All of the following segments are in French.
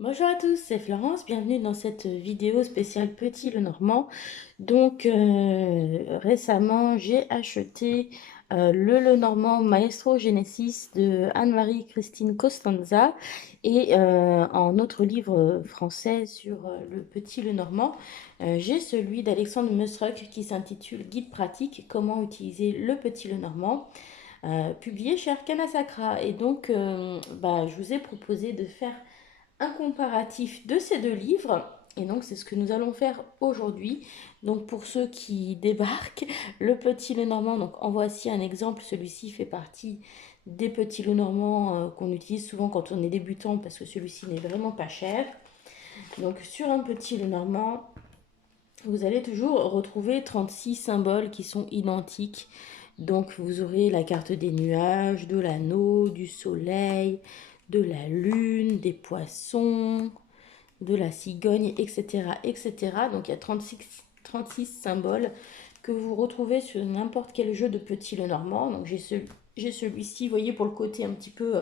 Bonjour à tous, c'est Florence, bienvenue dans cette vidéo spéciale Petit Lenormand. Donc récemment j'ai acheté le Lenormand Maestro Genesis de Anne-Marie Christine Costanza et en autre livre français sur le Petit Lenormand, j'ai celui d'Alexandre Musruck qui s'intitule Guide pratique, comment utiliser le Petit Lenormand. Publié chez Arcana Sacra et donc je vous ai proposé de faire un comparatif de ces deux livres. Et donc, c'est ce que nous allons faire aujourd'hui. Donc, pour ceux qui débarquent, le Petit Lenormand, donc en voici un exemple. Celui-ci fait partie des petits Lenormand qu'on utilise souvent quand on est débutant parce que celui-ci n'est vraiment pas cher. Donc, sur un Petit Lenormand, vous allez toujours retrouver 36 symboles qui sont identiques. Donc, vous aurez la carte des nuages, de l'anneau, du soleil, de la lune, des poissons, de la cigogne, etc., etc. Donc il y a 36 symboles que vous retrouvez sur n'importe quel jeu de Petit Lenormand. Donc j'ai celui-ci, vous voyez, pour le côté un petit peu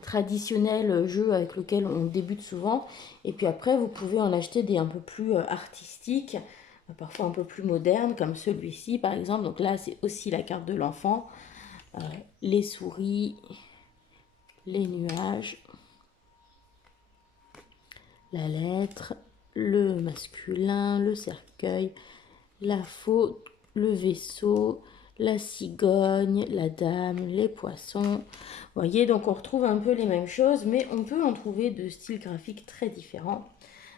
traditionnel, jeu avec lequel on débute souvent. Et puis après, vous pouvez en acheter des un peu plus artistiques, parfois un peu plus modernes, comme celui-ci par exemple. Donc là, c'est aussi la carte de l'enfant, les souris, les nuages, la lettre, le masculin, le cercueil, la faux, le vaisseau, la cigogne, la dame, les poissons. Vous voyez, donc on retrouve un peu les mêmes choses, mais on peut en trouver de styles graphiques très différents.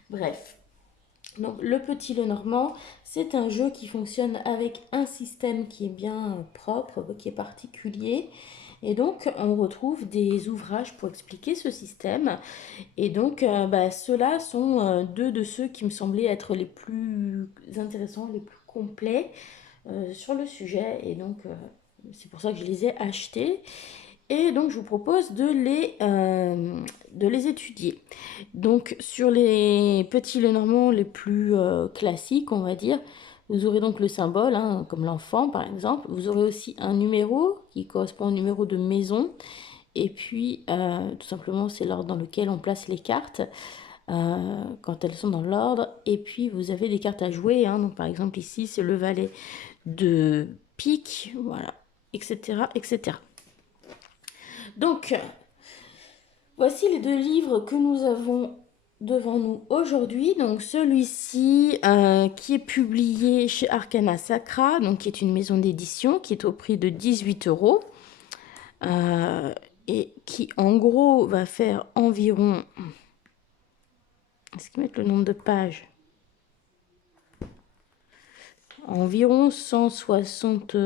Bref. Donc le Petit Lenormand, c'est un jeu qui fonctionne avec un système qui est bien propre, qui est particulier. Et donc on retrouve des ouvrages pour expliquer ce système. Et donc ceux-là sont deux de ceux qui me semblaient être les plus intéressants, les plus complets sur le sujet. Et donc c'est pour ça que je les ai achetés. Et donc je vous propose de les étudier. Donc sur les petits Lenormand les plus classiques, on va dire, vous aurez donc le symbole, hein, comme l'enfant par exemple. Vous aurez aussi un numéro qui correspond au numéro de maison. Et puis tout simplement c'est l'ordre dans lequel on place les cartes quand elles sont dans l'ordre. Et puis vous avez des cartes à jouer, hein. Donc par exemple ici c'est le valet de pique, voilà, etc. etc. Donc, voici les deux livres que nous avons devant nous aujourd'hui. Donc, celui-ci qui est publié chez Arcana Sacra, donc qui est une maison d'édition, qui est au prix de 18 euros. Et qui, en gros, va faire environ... Est-ce qu'ils mettent le nombre de pages? Environ 160...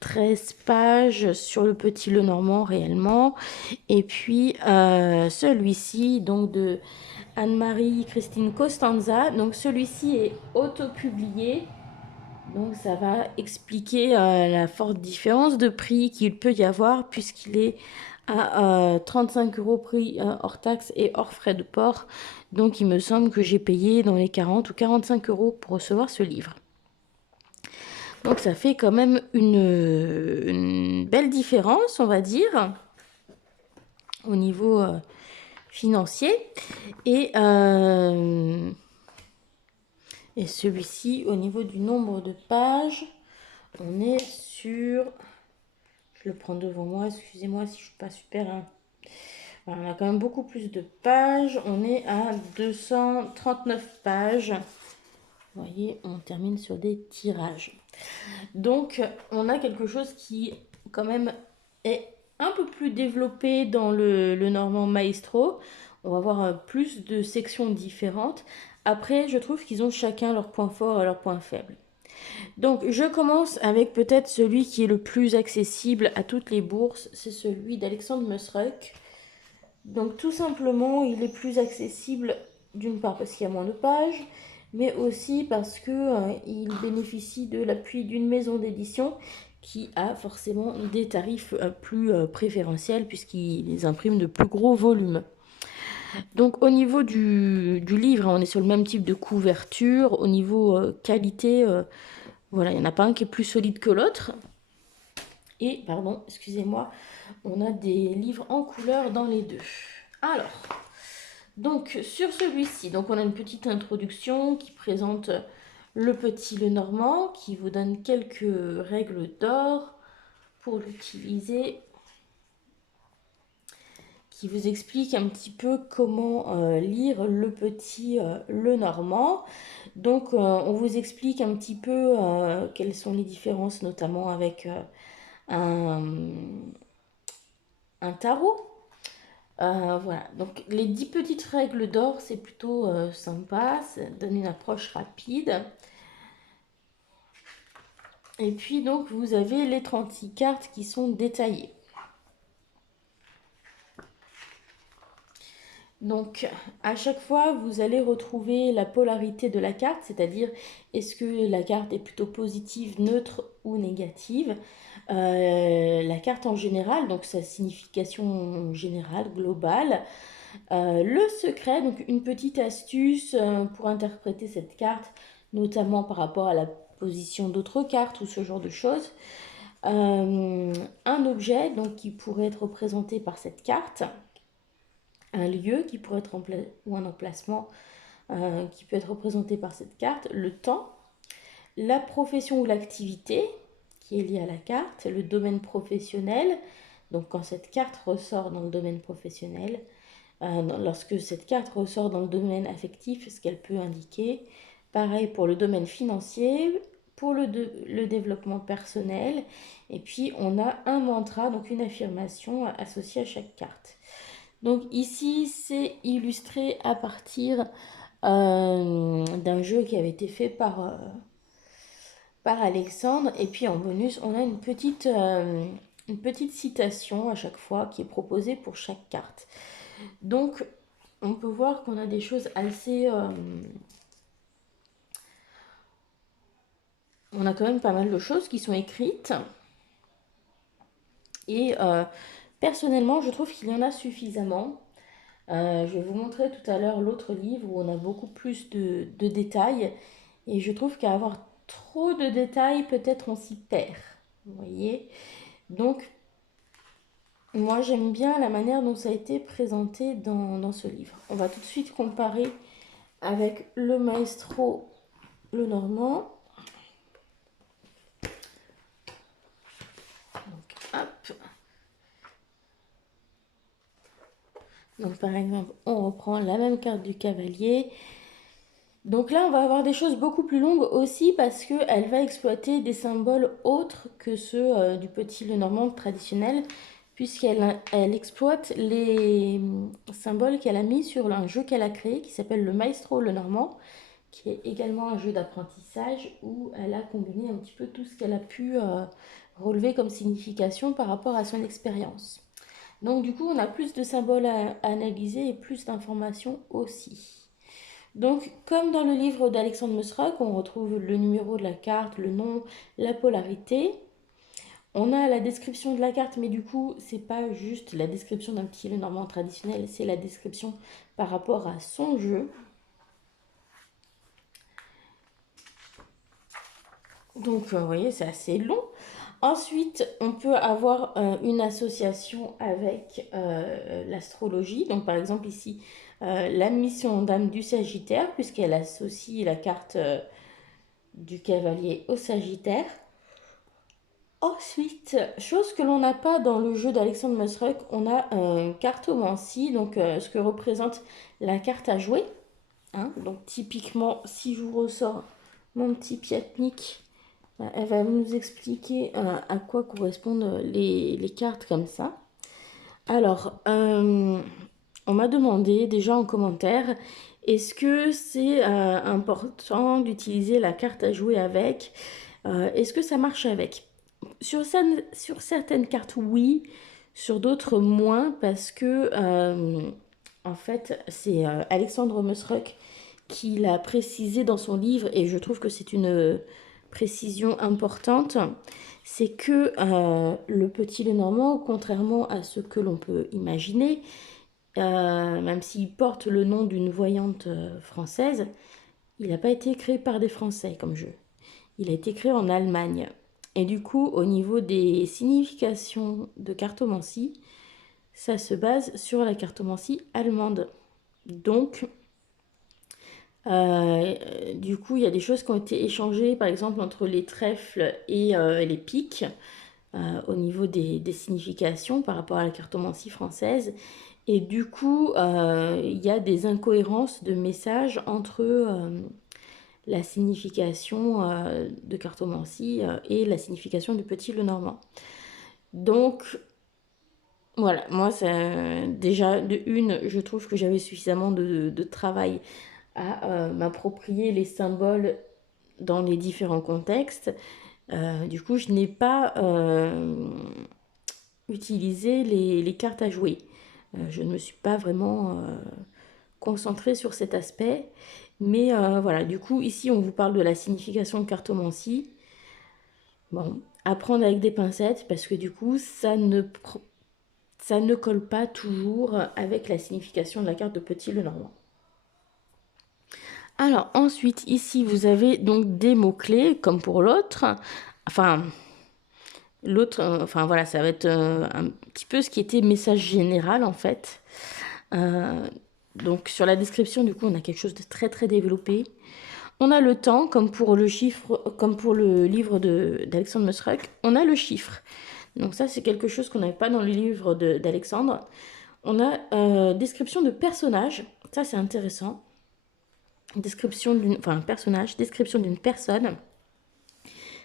13 pages sur le Petit Lenormand réellement. Et puis celui-ci, donc de Anne-Marie Christine Costanza. Donc celui-ci est auto-publié. Donc ça va expliquer la forte différence de prix qu'il peut y avoir puisqu'il est à 35 euros prix hors taxes et hors frais de port. Donc il me semble que j'ai payé dans les 40 ou 45 euros pour recevoir ce livre. Donc ça fait quand même une belle différence, on va dire, au niveau financier. Et celui-ci, au niveau du nombre de pages, on est sur... Je le prends devant moi, excusez-moi si je ne suis pas super... Hein. Alors, on a quand même beaucoup plus de pages. On est à 239 pages. Vous voyez, on termine sur des tirages. Donc, on a quelque chose qui, quand même, est un peu plus développé dans le Normand Maestro. On va voir plus de sections différentes. Après, je trouve qu'ils ont chacun leur point fort et leur point faible. Donc, je commence avec peut-être celui qui est le plus accessible à toutes les bourses. C'est celui d'Alexandre Musruck. Donc, tout simplement, il est plus accessible d'une part parce qu'il y a moins de pages, mais aussi parce que il bénéficie de l'appui d'une maison d'édition qui a forcément des tarifs plus préférentiels puisqu'ils impriment de plus gros volumes. Donc au niveau du livre, on est sur le même type de couverture. Au niveau qualité, voilà, il n'y en a pas un qui est plus solide que l'autre. Et, pardon, excusez-moi, on a des livres en couleur dans les deux. Alors, Donc sur celui-ci, donc on a une petite introduction qui présente le petit Lenormand, qui vous donne quelques règles d'or pour l'utiliser, qui vous explique un petit peu comment lire le petit Lenormand. Donc on vous explique un petit peu quelles sont les différences, notamment avec un, un tarot. Voilà, donc les 10 petites règles d'or, c'est plutôt sympa, ça donne une approche rapide. Et puis donc vous avez les 36 cartes qui sont détaillées. Donc à chaque fois, vous allez retrouver la polarité de la carte, c'est-à-dire est-ce que la carte est plutôt positive, neutre ou négative. La carte en général, donc sa signification générale, globale. Le secret, donc une petite astuce pour interpréter cette carte, notamment par rapport à la position d'autres cartes ou ce genre de choses. Un objet donc, qui pourrait être représenté par cette carte, un lieu qui pourrait être ou un emplacement qui peut être représenté par cette carte, le temps, la profession ou l'activité qui est liée à la carte, le domaine professionnel, donc quand cette carte ressort dans le domaine professionnel, lorsque cette carte ressort dans le domaine affectif, ce qu'elle peut indiquer. Pareil pour le domaine financier, pour le développement personnel. Et puis on a un mantra, donc une affirmation associée à chaque carte. Donc ici, c'est illustré à partir d'un jeu qui avait été fait par Alexandre. Et puis en bonus, on a une petite citation à chaque fois qui est proposée pour chaque carte. Donc on peut voir qu'on a des choses assez... on a quand même pas mal de choses qui sont écrites. Et personnellement, je trouve qu'il y en a suffisamment. Je vais vous montrer tout à l'heure l'autre livre où on a beaucoup plus de détails. Et je trouve qu'à avoir trop de détails, peut-être on s'y perd. Vous voyez? Donc, moi j'aime bien la manière dont ça a été présenté dans ce livre. On va tout de suite comparer avec le Maestro Lenormand. Donc, hop. Donc, par exemple, on reprend la même carte du cavalier. Donc là, on va avoir des choses beaucoup plus longues aussi parce qu'elle va exploiter des symboles autres que ceux du petit Lenormand traditionnel, puisqu'elle exploite les symboles qu'elle a mis sur un jeu qu'elle a créé qui s'appelle le Maestro Lenormand, qui est également un jeu d'apprentissage où elle a combiné un petit peu tout ce qu'elle a pu relever comme signification par rapport à son expérience. Donc du coup, on a plus de symboles à analyser et plus d'informations aussi. Donc, comme dans le livre d'Alexandre Mosrock, on retrouve le numéro de la carte, le nom, la polarité. On a la description de la carte, mais du coup, c'est pas juste la description d'un petit Lenormand traditionnel, c'est la description par rapport à son jeu. Donc, vous voyez, c'est assez long. Ensuite, on peut avoir une association avec l'astrologie. Donc, par exemple, ici, la mission d'âme du Sagittaire, puisqu'elle associe la carte du cavalier au Sagittaire. Ensuite, chose que l'on n'a pas dans le jeu d'Alexandre Mosrock, on a cartomancie, donc ce que représente la carte à jouer. Hein. Donc, typiquement, si je vous ressors mon petit Piatnik, elle va nous expliquer à quoi correspondent les cartes comme ça. Alors, on m'a demandé déjà en commentaire, est-ce que c'est important d'utiliser la carte à jouer avec? Est-ce que ça marche avec? Sur certaines cartes, oui. Sur d'autres, moins, parce que, en fait, c'est Alexandre Mosrock qui l'a précisé dans son livre, et je trouve que c'est une précision importante, c'est que le petit Lenormand, contrairement à ce que l'on peut imaginer, même s'il porte le nom d'une voyante française, il n'a pas été créé par des Français comme jeu. Il a été créé en Allemagne. Et du coup, au niveau des significations de cartomancie, ça se base sur la cartomancie allemande. Donc, du coup, il y a des choses qui ont été échangées, par exemple, entre les trèfles et les piques, au niveau des significations par rapport à la cartomancie française. Et du coup, il y a des incohérences de messages entre la signification de cartomancie et la signification du petit Lenormand. Donc, voilà, moi, déjà, de une, je trouve que j'avais suffisamment de travail à m'approprier les symboles dans les différents contextes. Du coup, je n'ai pas utilisé les cartes à jouer. Je ne me suis pas vraiment concentrée sur cet aspect. Mais voilà, du coup, ici, on vous parle de la signification de cartomancie. Bon, à prendre avec des pincettes parce que du coup, ça ne colle pas toujours avec la signification de la carte de Petit Lenormand. Alors ensuite, ici, vous avez donc des mots-clés, comme pour l'autre. Enfin, l'autre, enfin voilà, ça va être un petit peu ce qui était message général en fait. Donc sur la description, du coup, on a quelque chose de très très développé. On a le temps, comme pour le chiffre, comme pour le livre d'Alexandre Musruck, on a le chiffre. Donc ça, c'est quelque chose qu'on n'avait pas dans le livre d'Alexandre. On a description de personnage, ça c'est intéressant. Description un personnage, description d'une personne.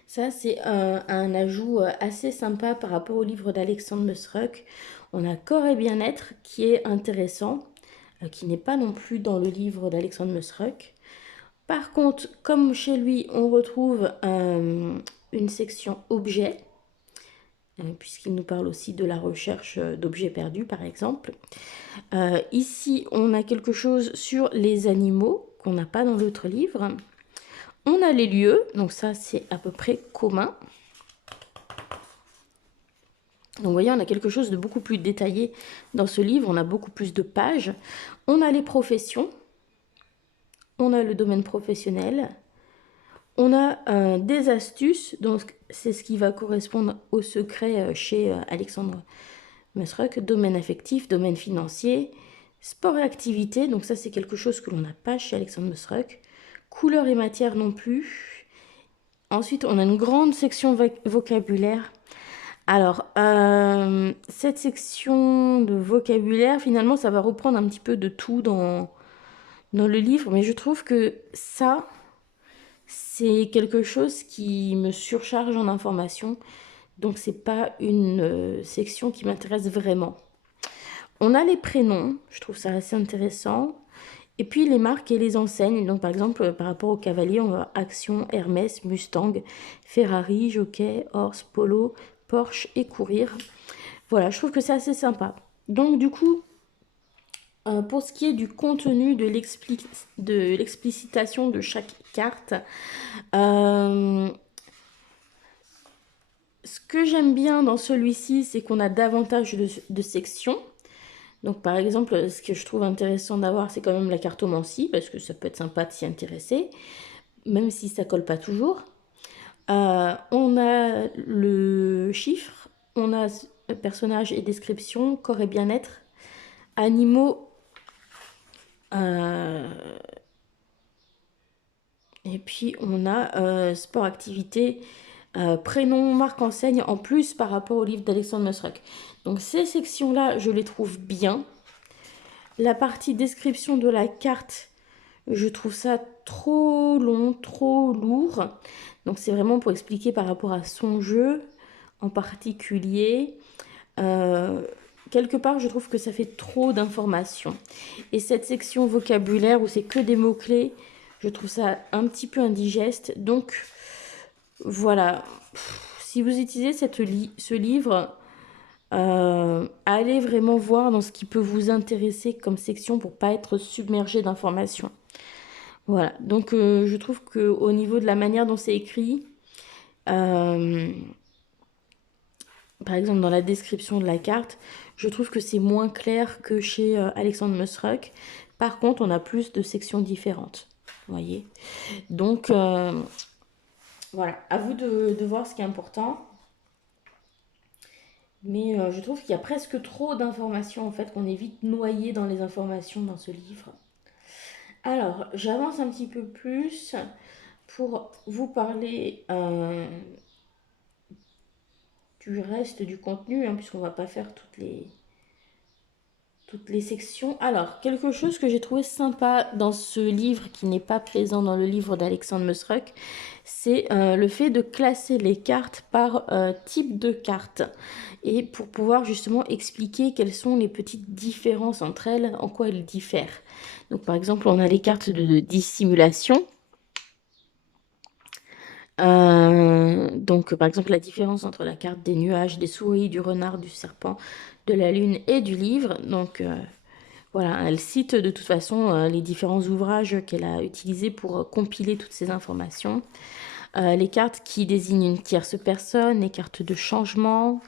Ça, c'est un ajout assez sympa par rapport au livre d'Alexandre Musruck. On a corps et bien-être qui est intéressant, qui n'est pas non plus dans le livre d'Alexandre Musruck. Par contre, comme chez lui, on retrouve une section objets, puisqu'il nous parle aussi de la recherche d'objets perdus, par exemple. Ici, on a quelque chose sur les animaux qu'on n'a pas dans l'autre livre. On a les lieux, donc ça, c'est à peu près commun. Donc vous voyez, on a quelque chose de beaucoup plus détaillé dans ce livre, on a beaucoup plus de pages. On a les professions, on a le domaine professionnel, on a des astuces, donc c'est ce qui va correspondre au secret chez Alexandre Musruck, domaine affectif, domaine financier, sport et activité, donc ça c'est quelque chose que l'on n'a pas chez Alexandre Musruck, couleur et matière non plus. Ensuite, on a une grande section vocabulaire. Alors, cette section de vocabulaire, finalement, ça va reprendre un petit peu de tout dans le livre, mais je trouve que ça, c'est quelque chose qui me surcharge en information, donc c'est pas une section qui m'intéresse vraiment. On a les prénoms, je trouve ça assez intéressant, et puis les marques et les enseignes. Donc par exemple, par rapport au cavalier, on va Action, Hermès, Mustang, Ferrari, Jockey, Horse, Polo, Porsche et Courir. Voilà, je trouve que c'est assez sympa. Donc du coup, pour ce qui est du contenu de l'explicitation de chaque carte, ce que j'aime bien dans celui-ci, c'est qu'on a davantage de sections. Donc par exemple, ce que je trouve intéressant d'avoir, c'est quand même la cartomancie, parce que ça peut être sympa de s'y intéresser, même si ça colle pas toujours. On a le chiffre, on a personnage et description, corps et bien-être, animaux, et puis on a sport, activité, prénom, marque, enseigne, en plus par rapport au livre d'Alexandre Musruck. Donc ces sections-là, je les trouve bien. La partie description de la carte, je trouve ça trop long, trop lourd. Donc c'est vraiment pour expliquer par rapport à son jeu en particulier. Quelque part, je trouve que ça fait trop d'informations. Et cette section vocabulaire où c'est que des mots-clés, je trouve ça un petit peu indigeste. Donc voilà, si vous utilisez ce livre, allez vraiment voir dans ce qui peut vous intéresser comme section pour pas être submergé d'informations. Voilà, donc je trouve qu'au niveau de la manière dont c'est écrit, par exemple dans la description de la carte, je trouve que c'est moins clair que chez Alexandre Musruck. Par contre, on a plus de sections différentes, vous voyez. Donc voilà, à vous de voir ce qui est important. Mais je trouve qu'il y a presque trop d'informations, en fait, qu'on est vite noyé dans les informations dans ce livre. Alors, j'avance un petit peu plus pour vous parler du reste du contenu, hein, puisqu'on va pas faire toutes les sections. Alors, quelque chose que j'ai trouvé sympa dans ce livre qui n'est pas présent dans le livre d'Alexandre Musruck, c'est le fait de classer les cartes par type de carte et pour pouvoir justement expliquer quelles sont les petites différences entre elles, en quoi elles diffèrent. Donc, par exemple, on a les cartes de dissimulation. Donc, par exemple, la différence entre la carte des nuages, des souris, du renard, du serpent, de la lune et du livre. Donc, voilà, elle cite de toute façon les différents ouvrages qu'elle a utilisés pour compiler toutes ces informations. Les cartes qui désignent une tierce personne, les cartes de changement,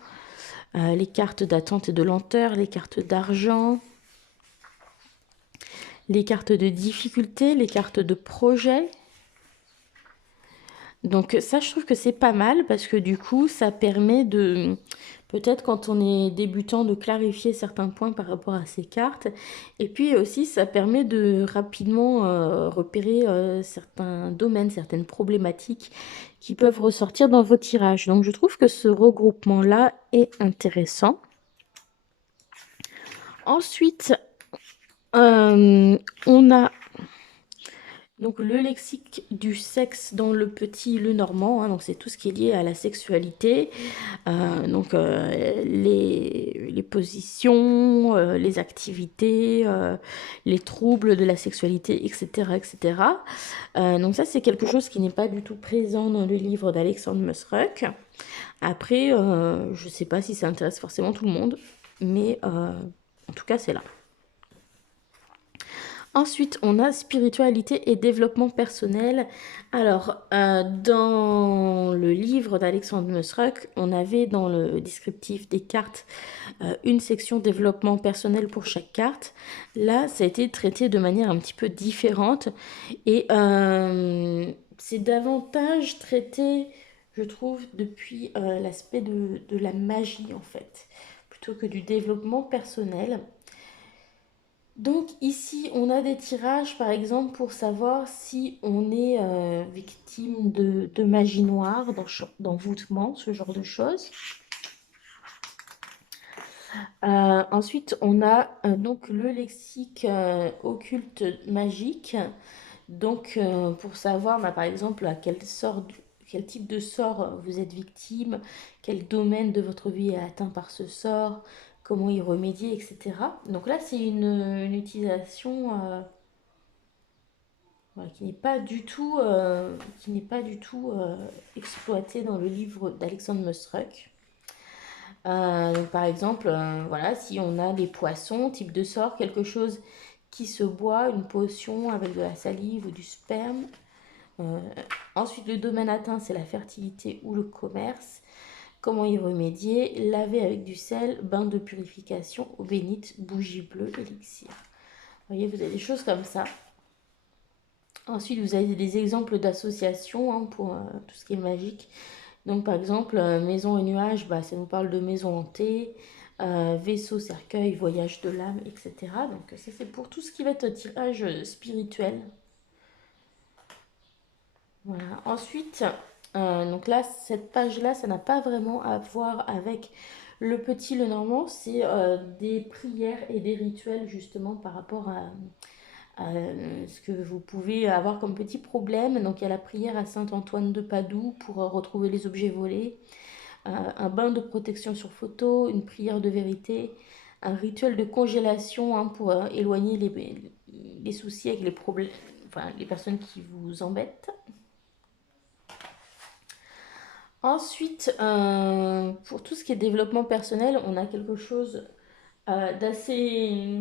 les cartes d'attente et de lenteur, les cartes d'argent, les cartes de difficulté, les cartes de projet. Donc ça, je trouve que c'est pas mal parce que du coup, ça permet de, peut-être quand on est débutant, de clarifier certains points par rapport à ces cartes. Et puis aussi, ça permet de rapidement repérer certains domaines, certaines problématiques qui peuvent ressortir dans vos tirages. Donc je trouve que ce regroupement-là est intéressant. Ensuite, on a donc le lexique du sexe dans le petit le normand, hein, donc c'est tout ce qui est lié à la sexualité, les positions, les activités, les troubles de la sexualité, etc. etc. Donc ça c'est quelque chose qui n'est pas du tout présent dans le livre d'Alexandre Musruck. Après, je ne sais pas si ça intéresse forcément tout le monde, mais en tout cas c'est là. Ensuite, on a spiritualité et développement personnel. Alors, dans le livre d'Alexandre Musruck, on avait dans le descriptif des cartes une section développement personnel pour chaque carte. Là, ça a été traité de manière un petit peu différente et c'est davantage traité, je trouve, depuis l'aspect de la magie en fait, plutôt que du développement personnel. Donc ici, on a des tirages, par exemple, pour savoir si on est victime de magie noire, d'envoûtement, ce genre de choses. Ensuite, on a donc le lexique occulte magique. Donc, pour savoir, bah, par exemple, à quel type de sort vous êtes victime, quel domaine de votre vie est atteint par ce sort, comment y remédier, etc. Donc là, c'est une utilisation voilà, qui n'est pas du tout exploitée dans le livre d'Alexandre Musruck. Donc par exemple, voilà, si on a des poissons, type de sort, quelque chose qui se boit, une potion avec de la salive ou du sperme. Euh, Ensuite, le domaine atteint, c'est la fertilité ou le commerce. Comment y remédier? Laver avec du sel, bain de purification, eau bénite, bougie bleue, élixir. Vous voyez, vous avez des choses comme ça. Ensuite, vous avez des exemples d'associations hein, pour tout ce qui est magique. Donc, par exemple, maison et nuages, bah, ça nous parle de maison hantée, vaisseau, cercueil, voyage de l'âme, etc. Donc, ça, c'est pour tout ce qui va être tirage spirituel. Voilà. Ensuite, donc là, cette page-là, ça n'a pas vraiment à voir avec le petit, le normand. C'est des prières et des rituels, justement, par rapport à ce que vous pouvez avoir comme petit problème. Donc, il y a la prière à Saint-Antoine de Padoue pour retrouver les objets volés. Un bain de protection sur photo, une prière de vérité, un rituel de congélation hein, pour éloigner les soucis avec les problèmes, enfin les personnes qui vous embêtent. Ensuite, pour tout ce qui est développement personnel, on a quelque chose d'assez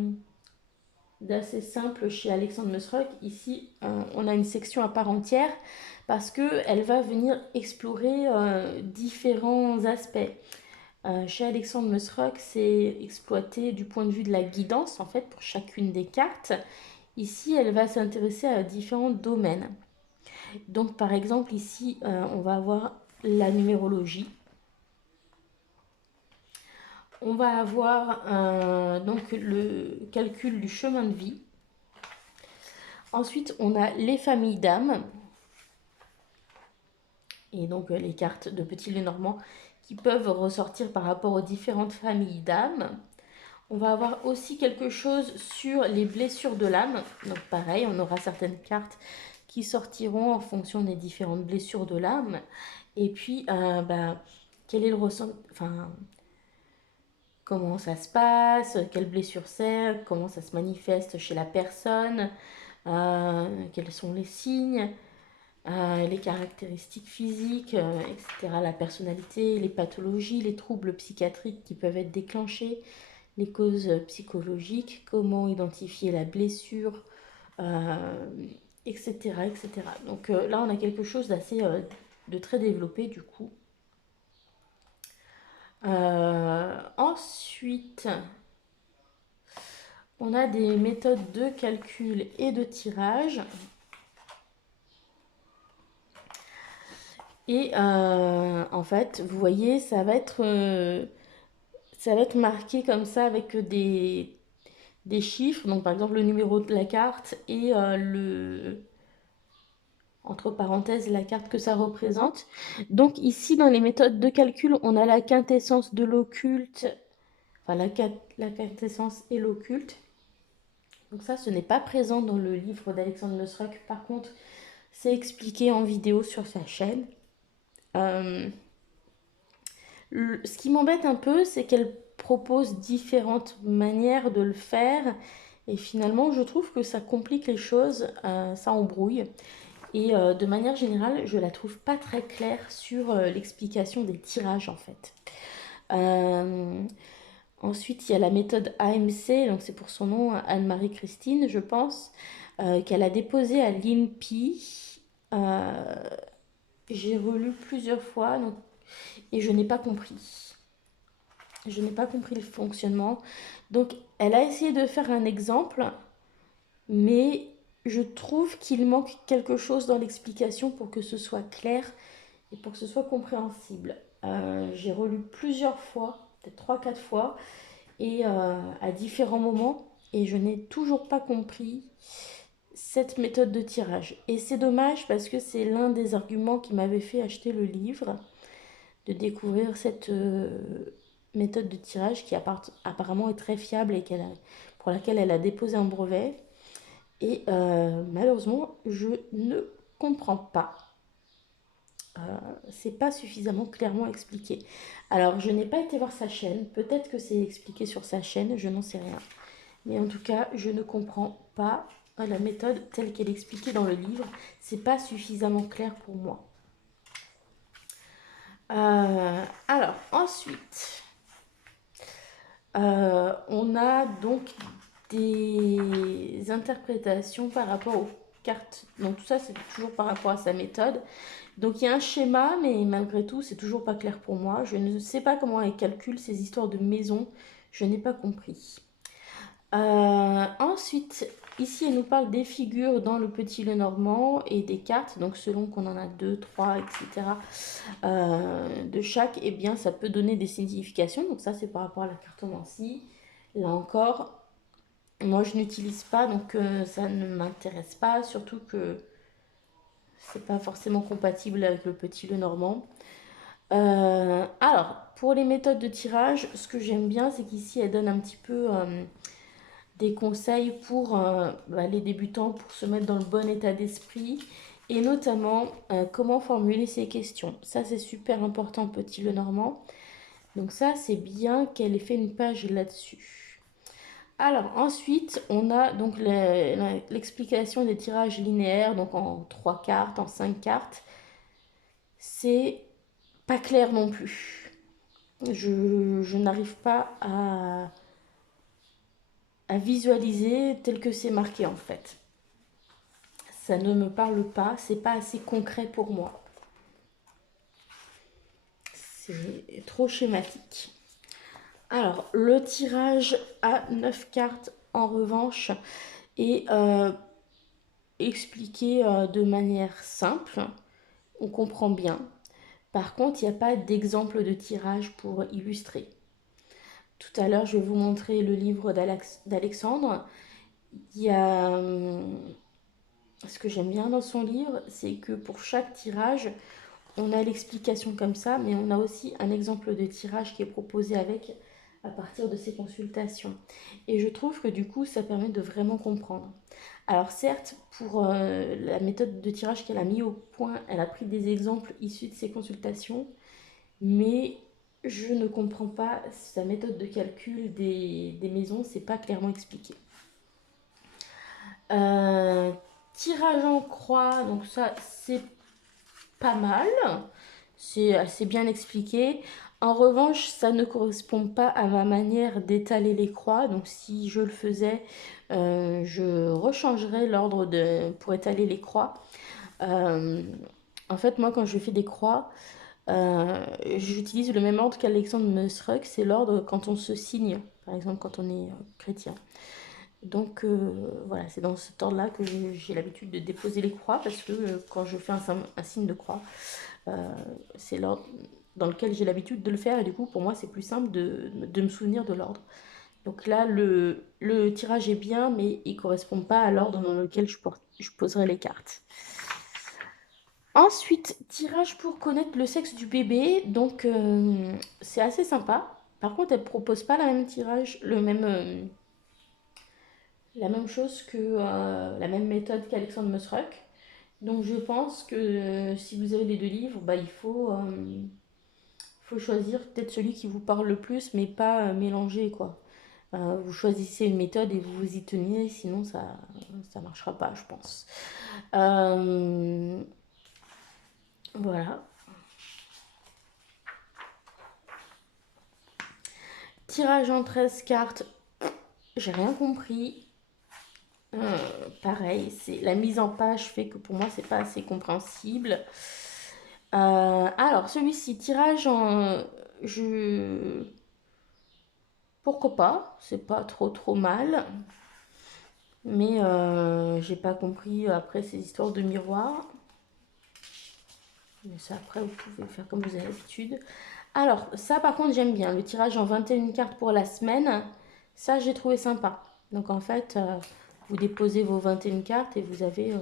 simple chez Alexandre Musruck. Ici, on a une section à part entière parce qu'elle va venir explorer différents aspects. Chez Alexandre Musruck, c'est exploité du point de vue de la guidance, en fait, pour chacune des cartes. Ici, elle va s'intéresser à différents domaines. Donc, par exemple, ici, on va avoir la numérologie. On va avoir donc le calcul du chemin de vie. Ensuite, on a les familles d'âmes. Et donc les cartes de Petit Lenormand qui peuvent ressortir par rapport aux différentes familles d'âmes. On va avoir aussi quelque chose sur les blessures de l'âme. Donc pareil, on aura certaines cartes qui sortiront en fonction des différentes blessures de l'âme. Et puis, quel est le ressenti, enfin, comment ça se passe, quelle blessure c'est, comment ça se manifeste chez la personne, quels sont les signes, les caractéristiques physiques, etc., la personnalité, les pathologies, les troubles psychiatriques qui peuvent être déclenchés, les causes psychologiques, comment identifier la blessure, etc., etc. Donc là, on a quelque chose d'assez, de très développé du coup. Ensuite, on a des méthodes de calcul et de tirage. Et en fait, vous voyez, ça va être marqué comme ça avec des chiffres. Donc par exemple le numéro de la carte et entre parenthèses la carte que ça représente. Donc ici dans les méthodes de calcul, on a la quintessence de l'occulte, enfin la quintessence et l'occulte. Donc ça, ce n'est pas présent dans le livre d'Alexandre Nosrock. Par contre, c'est expliqué en vidéo sur sa chaîne. Ce qui m'embête un peu, c'est qu'elle propose différentes manières de le faire. Et finalement, je trouve que ça complique les choses, ça embrouille. Et de manière générale, je la trouve pas très claire sur l'explication des tirages en fait. Euh, Ensuite, il y a la méthode AMC, donc c'est pour son nom, Anne-Marie Christine, je pense, qu'elle a déposée à l'INPI. J'ai relu plusieurs fois donc, et je n'ai pas compris. Je n'ai pas compris le fonctionnement. Donc, elle a essayé de faire un exemple, mais je trouve qu'il manque quelque chose dans l'explication pour que ce soit clair et pour que ce soit compréhensible. J'ai relu plusieurs fois, peut-être 3-4 fois, et à différents moments, et je n'ai toujours pas compris cette méthode de tirage. Et c'est dommage parce que c'est l'un des arguments qui m'avait fait acheter le livre, de découvrir cette méthode de tirage qui apparemment est très fiable et pour laquelle elle a déposé un brevet. Et malheureusement, je ne comprends pas. C'est pas suffisamment clairement expliqué. Alors, je n'ai pas été voir sa chaîne. Peut-être que c'est expliqué sur sa chaîne, je n'en sais rien. Mais en tout cas, je ne comprends pas la méthode telle qu'elle est expliquée dans le livre. C'est pas suffisamment clair pour moi. Alors, ensuite, on a donc des interprétations par rapport aux cartes. Donc tout ça, c'est toujours par rapport à sa méthode. Donc il y a un schéma, mais malgré tout, c'est toujours pas clair pour moi. Je ne sais pas comment elle calcule ces histoires de maison. Je n'ai pas compris. Ensuite, ici, elle nous parle des figures dans le Petit Lenormand et des cartes. Donc selon qu'on en a 2, 3, etc. De chaque, eh bien, ça peut donner des significations. Donc ça, c'est par rapport à la cartomancie. Là encore, moi, je n'utilise pas, donc ça ne m'intéresse pas. Surtout que c'est pas forcément compatible avec le Petit Lenormand. Alors, pour les méthodes de tirage, ce que j'aime bien, c'est qu'ici, elle donne un petit peu des conseils pour les débutants, pour se mettre dans le bon état d'esprit. Et notamment, comment formuler ces questions. Ça, c'est super important, Petit Lenormand. Donc ça, c'est bien qu'elle ait fait une page là-dessus. Alors ensuite, on a donc l'explication des tirages linéaires, donc en 3 cartes, en 5 cartes. C'est pas clair non plus. Je n'arrive pas à visualiser tel que c'est marqué en fait. Ça ne me parle pas, c'est pas assez concret pour moi. C'est trop schématique. Alors, le tirage à 9 cartes, en revanche, est expliqué de manière simple. On comprend bien. Par contre, il n'y a pas d'exemple de tirage pour illustrer. tout à l'heure, je vais vous montrer le livre d'Alexandre. Il y a... Ce que j'aime bien dans son livre, c'est que pour chaque tirage, on a l'explication comme ça, mais on a aussi un exemple de tirage qui est proposé avec à partir de ces consultations. Et je trouve que du coup, ça permet de vraiment comprendre. Alors certes, pour la méthode de tirage qu'elle a mis au point, elle a pris des exemples issus de ses consultations, mais je ne comprends pas sa méthode de calcul des maisons, c'est pas clairement expliqué. Euh, Tirage en croix, donc ça c'est pas mal, c'est assez bien expliqué. En revanche, ça ne correspond pas à ma manière d'étaler les croix, donc si je le faisais, je rechangerais l'ordre pour étaler les croix. Euh, En fait, moi, quand je fais des croix, j'utilise le même ordre qu'Alexandre Musruck, c'est l'ordre quand on se signe, par exemple quand on est chrétien. Donc voilà, c'est dans cet ordre-là que j'ai l'habitude de déposer les croix, parce que quand je fais un signe de croix, c'est l'ordre dans lequel j'ai l'habitude de le faire, et du coup pour moi c'est plus simple de me souvenir de l'ordre. Donc là le tirage est bien, mais il ne correspond pas à l'ordre dans lequel je poserai les cartes. Ensuite, tirage pour connaître le sexe du bébé, donc c'est assez sympa. Par contre, elle propose pas la même tirage, la même chose que la même méthode qu'Alexandre Musruck. Donc je pense que si vous avez les deux livres, bah, faut choisir peut-être celui qui vous parle le plus, mais pas mélanger quoi. Vous choisissez une méthode et vous vous y tenez, sinon ça marchera pas, je pense. Voilà. Tirage en 13 cartes, j'ai rien compris. Pareil, c'est la mise en page fait que pour moi c'est pas assez compréhensible. Alors celui-ci, tirage en... Je... Pourquoi pas, c'est pas trop mal. Mais j'ai pas compris après ces histoires de miroir. Mais ça après vous pouvez faire comme vous avez l'habitude. Alors ça par contre j'aime bien, le tirage en 21 cartes pour la semaine. Ça j'ai trouvé sympa. Donc en fait vous déposez vos 21 cartes et vous avez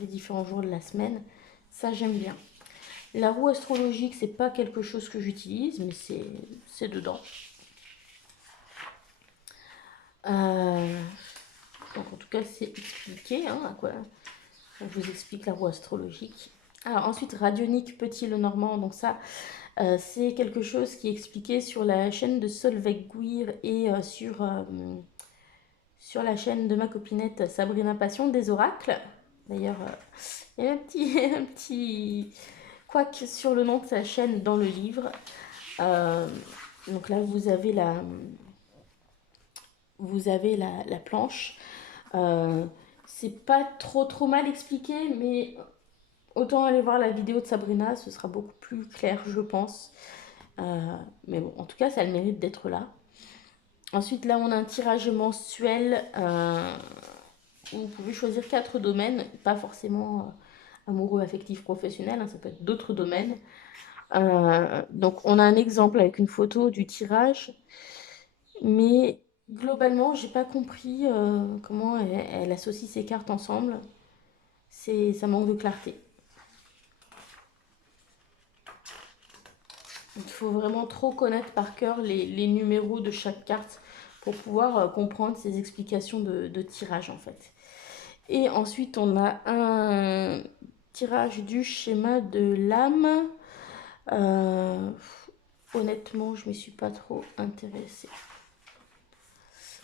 les différents jours de la semaine. Ça j'aime bien. La roue astrologique, c'est pas quelque chose que j'utilise, mais c'est dedans. Donc en tout cas, c'est expliqué. Hein, à quoi je vous explique la roue astrologique. Alors ensuite, Radionique Petit Lenormand. Donc ça, c'est quelque chose qui est expliqué sur la chaîne de Solveig Guir et sur la chaîne de ma copinette Sabrina Passion des oracles. D'ailleurs, il y a un petit couac sur le nom de sa chaîne dans le livre. Donc là, vous avez la planche. C'est pas trop mal expliqué, mais autant aller voir la vidéo de Sabrina, ce sera beaucoup plus clair, je pense. Mais bon, en tout cas, ça a le mérite d'être là. Ensuite, là, on a un tirage mensuel où vous pouvez choisir 4 domaines, pas forcément amoureux, affectif, professionnel, hein, ça peut être d'autres domaines. Donc, on a un exemple avec une photo du tirage, mais globalement, j'ai pas compris comment elle associe ces cartes ensemble. Ça manque de clarté. Il faut vraiment trop connaître par cœur les numéros de chaque carte pour pouvoir comprendre ces explications de tirage en fait. Et ensuite, on a un tirage du schéma de l'âme. Honnêtement, je ne m'y suis pas trop intéressée.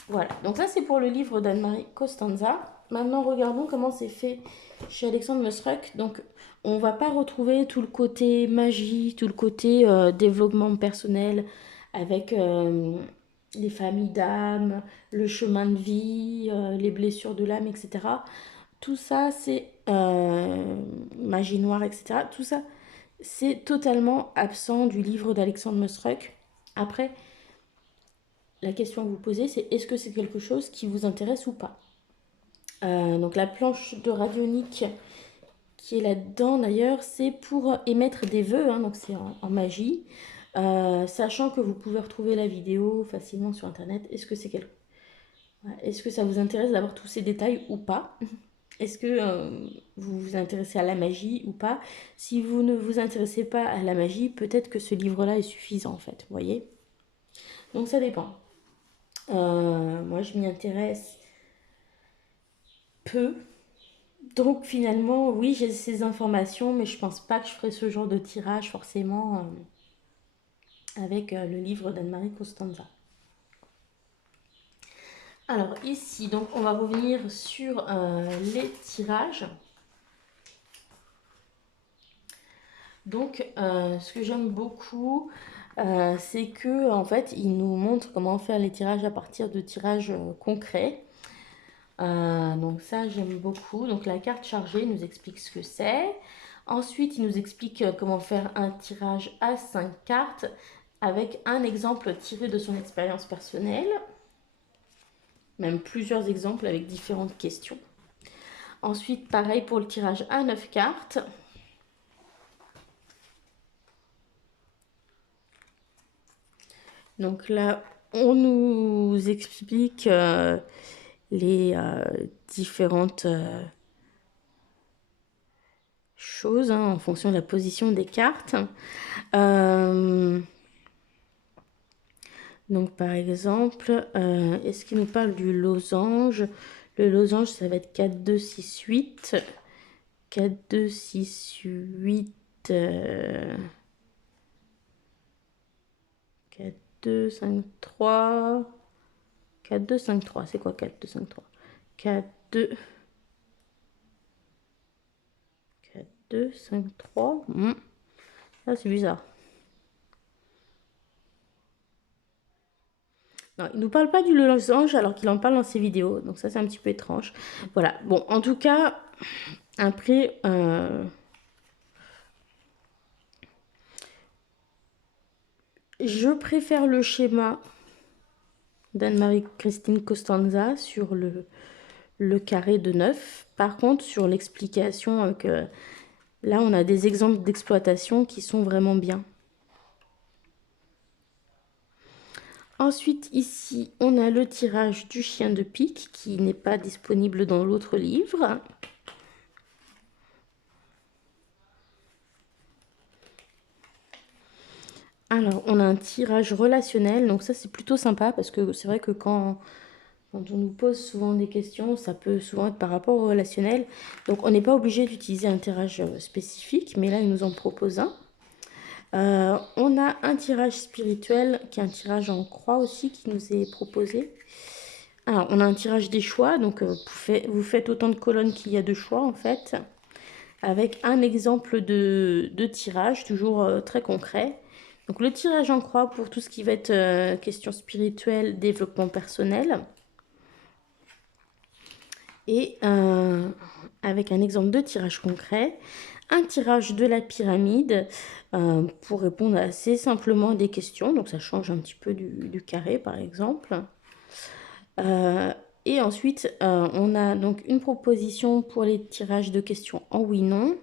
Voilà, donc ça c'est pour le livre d'Anne-Marie Costanza. Maintenant, regardons comment c'est fait chez Alexandre Musruck. Donc, on ne va pas retrouver tout le côté magie, tout le côté développement personnel avec les familles d'âme, le chemin de vie, les blessures de l'âme, etc. Tout ça, c'est magie noire, etc. Tout ça, c'est totalement absent du livre d'Alexandre Musruck. Après, la question que vous posez, c'est est-ce que c'est quelque chose qui vous intéresse ou pas. Donc la planche de radionique qui est là-dedans d'ailleurs, c'est pour émettre des vœux, hein, donc c'est en magie. Sachant que vous pouvez retrouver la vidéo facilement sur internet, est-ce que ça vous intéresse d'avoir tous ces détails ou pas? Est-ce que vous vous intéressez à la magie ou pas? Si vous ne vous intéressez pas à la magie, peut-être que ce livre-là est suffisant en fait, vous voyez? Donc ça dépend. Moi, je m'y intéresse peu. Donc finalement, oui, j'ai ces informations, mais je pense pas que je ferai ce genre de tirage forcément avec le livre d'Anne-Marie Costanza. Alors ici, donc on va revenir sur les tirages. Donc ce que j'aime beaucoup, c'est que en fait, il nous montre comment faire les tirages à partir de tirages concrets. Donc ça, j'aime beaucoup. Donc la carte chargée nous explique ce que c'est. Ensuite, il nous explique comment faire un tirage à 5 cartes avec un exemple tiré de son expérience personnelle. Même plusieurs exemples avec différentes questions. Ensuite, pareil pour le tirage à 9 cartes. Donc là, on nous explique les différentes choses en fonction de la position des cartes. Donc par exemple, est-ce qu'il nous parle du losange? Le losange, ça va être 4, 2, 6, 8. 4, 2, 6, 8. 4, 2, 5, 3. 4, 2, 5, 3. C'est quoi 4, 2, 5, 3? 4, 2. 4, 2, 5, 3. Ah, c'est bizarre. Non, il ne nous parle pas du losange alors qu'il en parle dans ses vidéos. Donc ça, c'est un petit peu étrange. Voilà. Bon, en tout cas, après... je préfère le schéma d'Anne-Marie Christine Costanza sur le carré de 9. Par contre, sur l'explication, là, on a des exemples d'exploitation qui sont vraiment bien. Ensuite, ici, on a le tirage du chien de pique qui n'est pas disponible dans l'autre livre. Alors, on a un tirage relationnel, donc ça c'est plutôt sympa parce que c'est vrai que quand on nous pose souvent des questions, ça peut souvent être par rapport au relationnel. Donc on n'est pas obligé d'utiliser un tirage spécifique, mais là il nous en propose un. On a un tirage spirituel qui est un tirage en croix aussi qui nous est proposé. Alors on a un tirage des choix, donc vous faites autant de colonnes qu'il y a de choix en fait, avec un exemple de tirage, toujours très concret. Donc le tirage en croix pour tout ce qui va être question spirituelle, développement personnel. Et avec un exemple de tirage concret, un tirage de la pyramide pour répondre assez simplement à des questions. Donc ça change un petit peu du carré par exemple. Et ensuite, on a donc une proposition pour les tirages de questions en oui-non.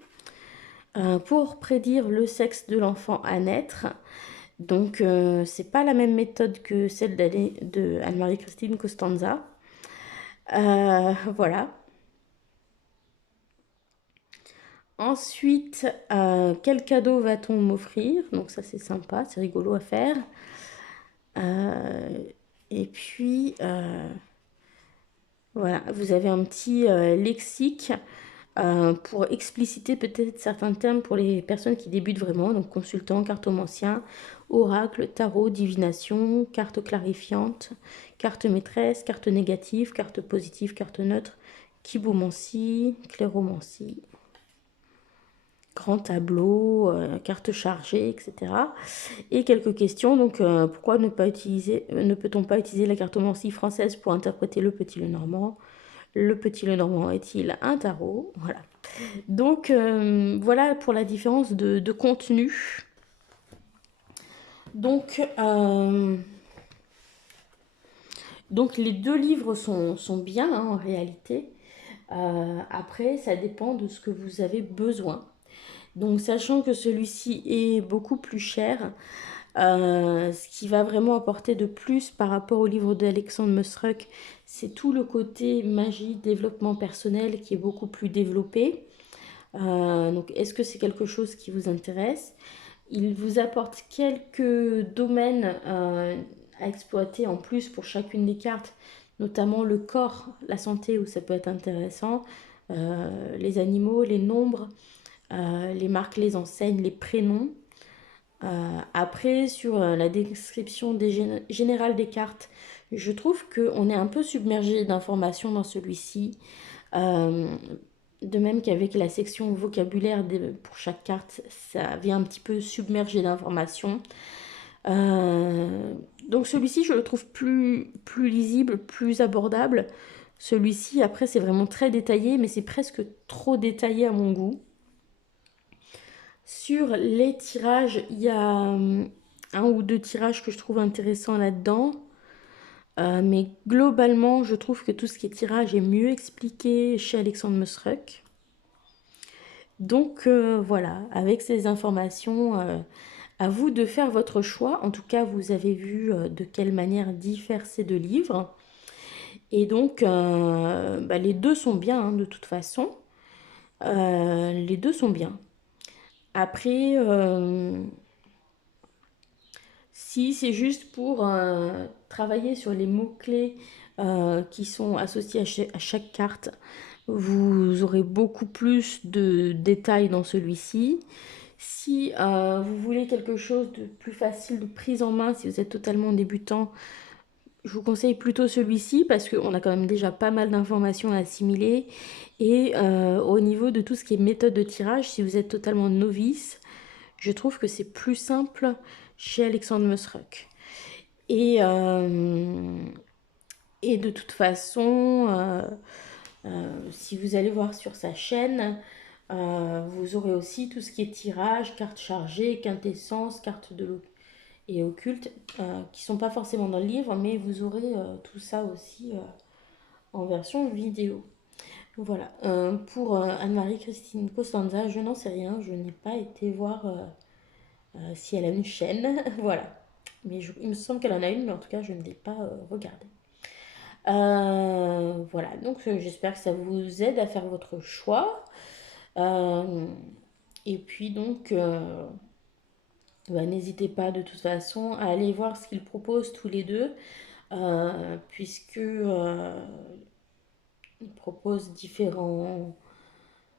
Pour prédire le sexe de l'enfant à naître. Donc, c'est pas la même méthode que celle de Anne-Marie Christine Costanza. Voilà. Ensuite, quel cadeau va-t-on m'offrir? Donc ça, c'est sympa, c'est rigolo à faire. Et puis, voilà, vous avez un petit lexique pour expliciter peut-être certains termes pour les personnes qui débutent vraiment, donc consultant, cartomancien, oracle, tarot, divination, carte clarifiante, carte maîtresse, carte négative, carte positive, carte neutre, kibomancie, clairomancie, grand tableau, carte chargée, etc. Et quelques questions, donc pourquoi ne peut-on pas utiliser la cartomancie française pour interpréter le Petit Lenormand? Le Petit Lenormand est-il un tarot? Voilà. Donc voilà pour la différence de contenu. Donc les deux livres sont bien hein, en réalité. Après, ça dépend de ce que vous avez besoin. Donc sachant que celui-ci est beaucoup plus cher, Ce qui va vraiment apporter de plus par rapport au livre d'Alexandre Mosruck, c'est tout le côté magie, développement personnel qui est beaucoup plus développé. Donc, est-ce que c'est quelque chose qui vous intéresse? Il vous apporte quelques domaines à exploiter en plus pour chacune des cartes, notamment le corps, la santé, où ça peut être intéressant, les animaux, les nombres, les marques, les enseignes, les prénoms. Après, sur la description générale des cartes, je trouve qu'on est un peu submergé d'informations dans celui-ci. Euh, de même qu'avec la section vocabulaire pour chaque carte, ça vient un petit peu submergé d'informations. Euh, donc celui-ci, je le trouve plus lisible, plus abordable. Celui-ci, après, c'est vraiment très détaillé, mais c'est presque trop détaillé à mon goût. Sur les tirages, il y a un ou deux tirages que je trouve intéressants là-dedans. Mais globalement, je trouve que tout ce qui est tirage est mieux expliqué chez Alexandre Mosruck. Donc voilà, avec ces informations, à vous de faire votre choix. En tout cas, vous avez vu de quelle manière diffèrent ces deux livres. Et donc, bah, les deux sont bien, hein, de toute façon. Les deux sont bien. Après, si c'est juste pour travailler sur les mots-clés qui sont associés à chaque carte, vous aurez beaucoup plus de détails dans celui-ci. Si vous voulez quelque chose de plus facile de prise en main, si vous êtes totalement débutant, je vous conseille plutôt celui-ci parce qu'on a quand même déjà pas mal d'informations à assimiler. Et au niveau de tout ce qui est méthode de tirage, si vous êtes totalement novice, je trouve que c'est plus simple chez Alexandre Mosruck. Et, euh, et de toute façon, si vous allez voir sur sa chaîne, vous aurez aussi tout ce qui est tirage, cartes chargées, quintessence, cartes de l'eau et occulte, qui sont pas forcément dans le livre, mais vous aurez tout ça aussi en version vidéo. Voilà. Pour Anne-Marie Christine Costanza, je n'en sais rien, je n'ai pas été voir si elle a une chaîne. Voilà. Mais il me semble qu'elle en a une, mais en tout cas, je ne l'ai pas regardée. Voilà, donc j'espère que ça vous aide à faire votre choix. Et puis donc, bah, n'hésitez pas de toute façon à aller voir ce qu'ils proposent tous les deux, puisque ils proposent différents,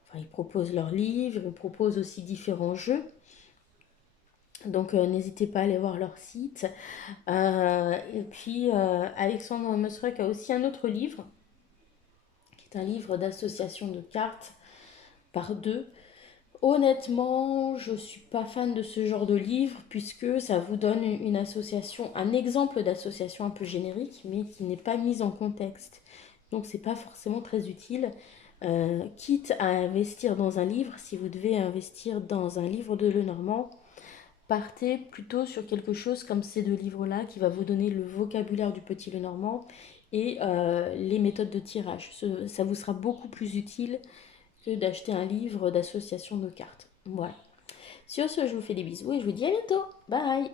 enfin, ils proposent leurs livres, ils proposent aussi différents jeux. Donc n'hésitez pas à aller voir leur site. Et puis Alexandre Mosruck a aussi un autre livre, qui est un livre d'association de cartes par deux. Honnêtement, je suis pas fan de ce genre de livre puisque ça vous donne une association, un exemple d'association un peu générique, mais qui n'est pas mise en contexte. Donc c'est pas forcément très utile. Quitte à investir dans un livre, si vous devez investir dans un livre de Lenormand, partez plutôt sur quelque chose comme ces deux livres-là qui va vous donner le vocabulaire du petit Lenormand et les méthodes de tirage. Ça vous sera beaucoup plus utile que d'acheter un livre d'association de cartes. Voilà. Sur ce, je vous fais des bisous et je vous dis à bientôt. Bye!